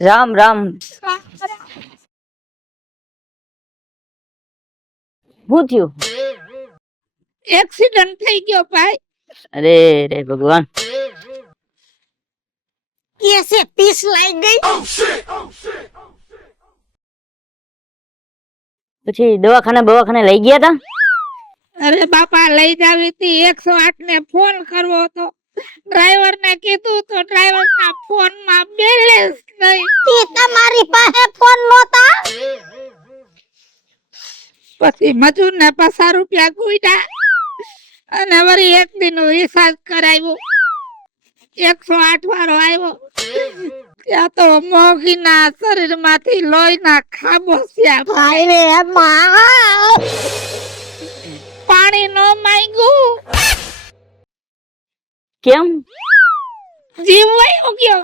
રામ રામ. શું થયું? એક્સિડન્ટ થઈ ગયો ભાઈ. અરે રે ભગવાન. કેસે પીસ લાઈ ગઈ. પછી દવાખાને લઈ ગયા તા? અરે બાપા લઈ જાવી હતી. 108 ને ફોન કરવો હતો. ડ્રાઈવર ને કીધું તો ડ્રાઈવર ના ફોન માં બેલેન્સ નહીં. તમારી પાસે ફોન નહોતા? પછી મજૂર ને 50 રૂપિયા ગુઈડા અને વળી એક દિન નું રિચાર્જ કરાવ્યું. 108 વાળો આવ્યો ત્યાં તો મોગીના શરીર માંથી લોહી ના ખાબોચિયા. ભાઈ રે પાણી નો માંગ્યું. કેમ? જીવ વયો ગયો.